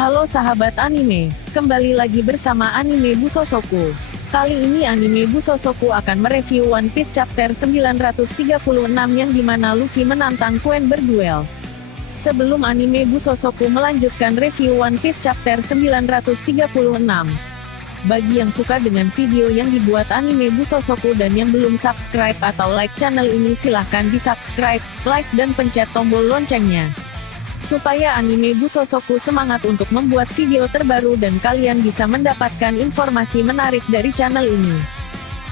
Halo sahabat anime, kembali lagi bersama Anime Busosoku. Kali ini Anime Busosoku akan mereview One Piece chapter 936 yang dimana Luffy menantang Queen berduel. Sebelum Anime Busosoku melanjutkan review One Piece chapter 936, bagi yang suka dengan video yang dibuat Anime Busosoku dan yang belum subscribe atau like channel ini, silahkan di subscribe, like dan pencet tombol loncengnya, supaya Anime Busosoku semangat untuk membuat video terbaru dan kalian bisa mendapatkan informasi menarik dari channel ini.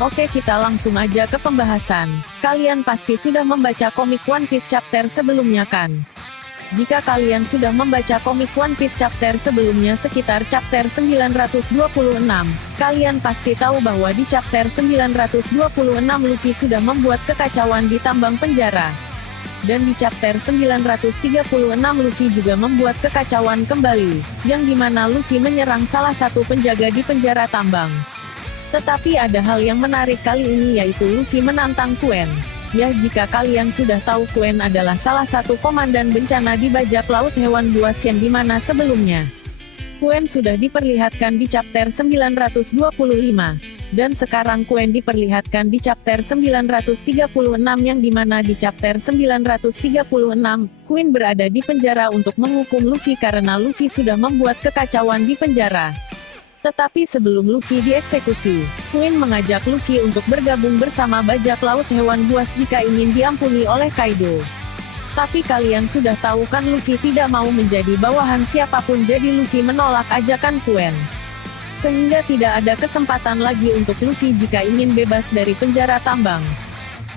Oke, kita langsung aja ke pembahasan. Kalian pasti sudah membaca komik One Piece chapter sebelumnya kan? Jika kalian sudah membaca komik One Piece chapter sebelumnya sekitar chapter 926, kalian pasti tahu bahwa di chapter 926 Luffy sudah membuat kekacauan di tambang penjara. Dan di chapter 936 Luffy juga membuat kekacauan kembali, yang dimana Luffy menyerang salah satu penjaga di penjara tambang. Tetapi ada hal yang menarik kali ini, yaitu Luffy menantang Queen. Ya, jika kalian sudah tahu, Queen adalah salah satu komandan bencana di bajak laut hewan buas yang dimana sebelumnya Queen sudah diperlihatkan di chapter 925. Dan sekarang Queen diperlihatkan di chapter 936 yang dimana di chapter 936, Queen berada di penjara untuk menghukum Luffy karena Luffy sudah membuat kekacauan di penjara. Tetapi sebelum Luffy dieksekusi, Queen mengajak Luffy untuk bergabung bersama bajak laut hewan buas jika ingin diampuni oleh Kaido. Tapi kalian sudah tahu kan, Luffy tidak mau menjadi bawahan siapapun, jadi Luffy menolak ajakan Queen. Sehingga tidak ada kesempatan lagi untuk Luffy jika ingin bebas dari penjara tambang.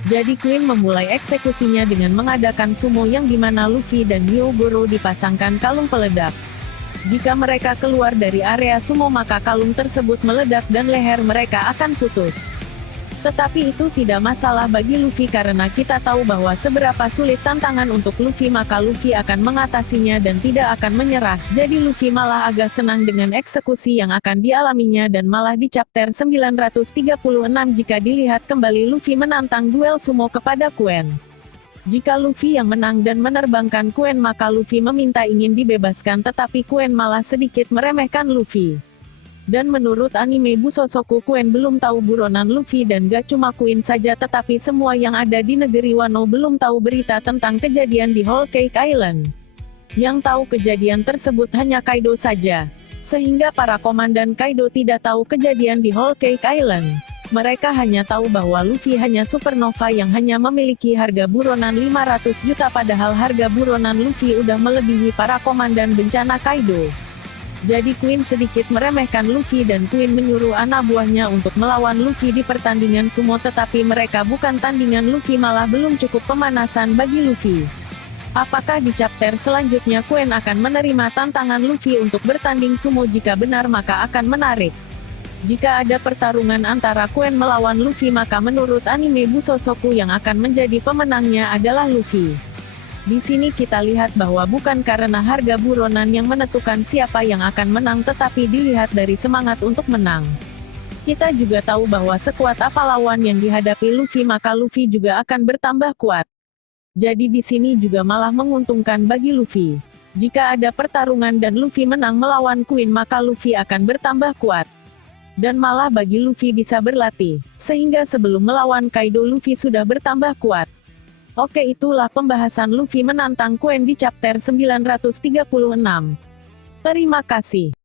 Jadi Queen memulai eksekusinya dengan mengadakan sumo yang dimana Luffy dan Hyogoro dipasangkan kalung peledak. Jika mereka keluar dari area sumo maka kalung tersebut meledak dan leher mereka akan putus. Tetapi itu tidak masalah bagi Luffy karena kita tahu bahwa seberapa sulit tantangan untuk Luffy, maka Luffy akan mengatasinya dan tidak akan menyerah. Jadi Luffy malah agak senang dengan eksekusi yang akan dialaminya, dan malah di chapter 936 jika dilihat kembali Luffy menantang duel sumo kepada Queen. Jika Luffy yang menang dan menerbangkan Queen maka Luffy meminta ingin dibebaskan, tetapi Queen malah sedikit meremehkan Luffy. Dan menurut Anime Busosoku, Queen belum tahu buronan Luffy, dan gak cuma Queen saja tetapi semua yang ada di negeri Wano belum tahu berita tentang kejadian di Whole Cake Island. Yang tahu kejadian tersebut hanya Kaido saja. Sehingga para komandan Kaido tidak tahu kejadian di Whole Cake Island. Mereka hanya tahu bahwa Luffy hanya supernova yang hanya memiliki harga buronan 500 juta, padahal harga buronan Luffy udah melebihi para komandan bencana Kaido. Jadi Queen sedikit meremehkan Luffy dan Queen menyuruh anak buahnya untuk melawan Luffy di pertandingan sumo, tetapi mereka bukan tandingan Luffy, malah belum cukup pemanasan bagi Luffy. Apakah di chapter selanjutnya Queen akan menerima tantangan Luffy untuk bertanding sumo? Jika benar maka akan menarik. Jika ada pertarungan antara Queen melawan Luffy maka menurut Anime Busosoku yang akan menjadi pemenangnya adalah Luffy. Di sini kita lihat bahwa bukan karena harga buronan yang menentukan siapa yang akan menang, tetapi dilihat dari semangat untuk menang. Kita juga tahu bahwa sekuat apa lawan yang dihadapi Luffy maka Luffy juga akan bertambah kuat. Jadi di sini juga malah menguntungkan bagi Luffy. Jika ada pertarungan dan Luffy menang melawan Queen maka Luffy akan bertambah kuat. Dan malah bagi Luffy bisa berlatih, sehingga sebelum melawan Kaido Luffy sudah bertambah kuat. Oke, itulah pembahasan Luffy menantang Queen di chapter 936. Terima kasih.